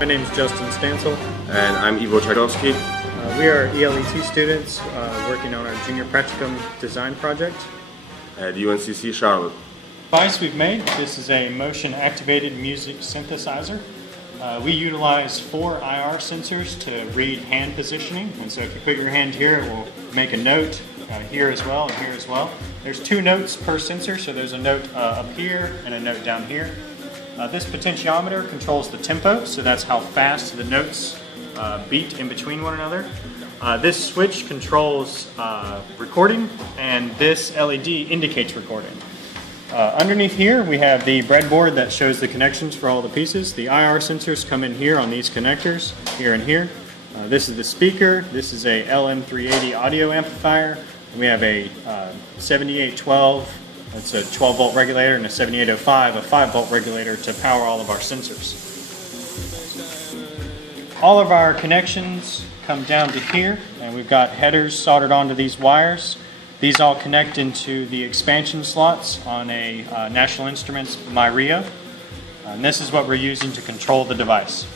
My name is Justin Stansel. And I'm Iwo C. We are ELET students working on our junior practicum design project At UNCC Charlotte. The device we've made, this is a motion activated music synthesizer. We utilize 4 IR sensors to read hand positioning, and so if you put your hand here it will make a note here as well and here as well. There's 2 notes per sensor, so there's a note up here and a note down here. This potentiometer controls the tempo, so that's how fast the notes beat in between one another. This switch controls recording, and this LED indicates recording. Underneath here we have the breadboard that shows the connections for all the pieces. The IR sensors come in here on these connectors, here and here. This is the speaker. This is a LM380 audio amplifier. We have a 7812, that's a 12 volt regulator, and a 7805, a 5 volt regulator to power all of our sensors. All of our connections come down to here, and we've got headers soldered onto these wires. These all connect into the expansion slots on a National Instruments myRIO. And this is what we're using to control the device.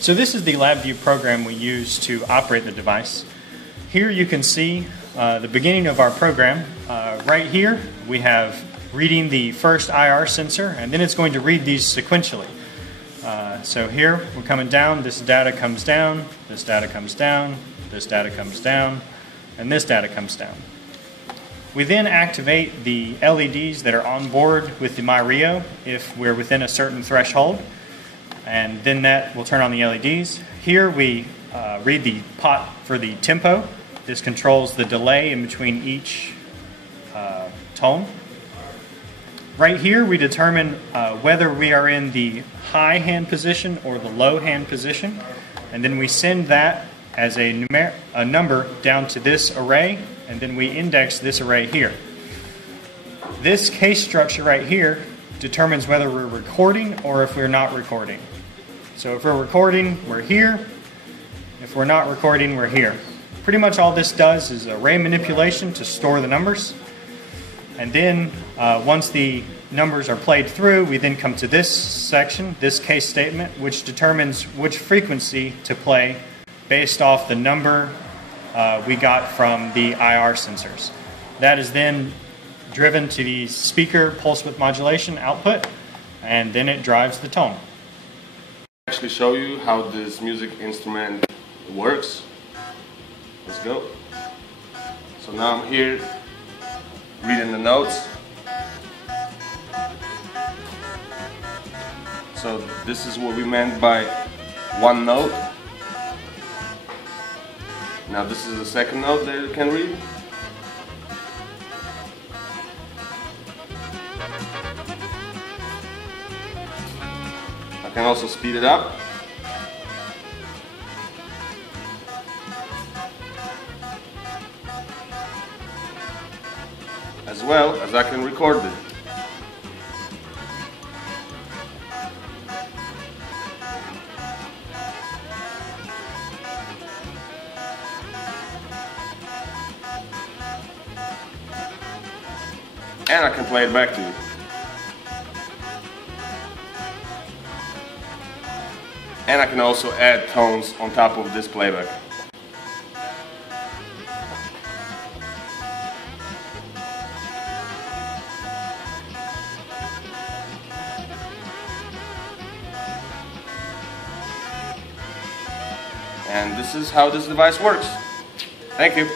So this is the LabVIEW program we use to operate the device. Here you can see the beginning of our program. Right here we have reading the first IR sensor, and then it's going to read these sequentially. So here we're coming down, this data comes down, this data comes down, this data comes down, and this data comes down. We then activate the LEDs that are on board with the myRIO if we're within a certain threshold, and then that will turn on the LEDs. Here we read the pot for the tempo. This controls the delay in between each tone. Right here we determine whether we are in the high hand position or the low hand position, and then we send that as a number down to this array, and then we index this array here. This case structure right here determines whether we're recording or if we're not recording. So if we're recording, we're here. If we're not recording, we're here. Pretty much all this does is array manipulation to store the numbers. And then once the numbers are played through, we then come to this section, this case statement, which determines which frequency to play based off the number we got from the IR sensors. That is then driven to the speaker pulse width modulation output, and then it drives the tone. I'll actually show you how this music instrument works. Let's go. So now I'm here reading the notes. So this is what we meant by one note. Now this is the second note that you can read. I can also speed it up. As well as I can record it. And I can play it back to you. And I can also add tones on top of this playback. And this is how this device works. Thank you.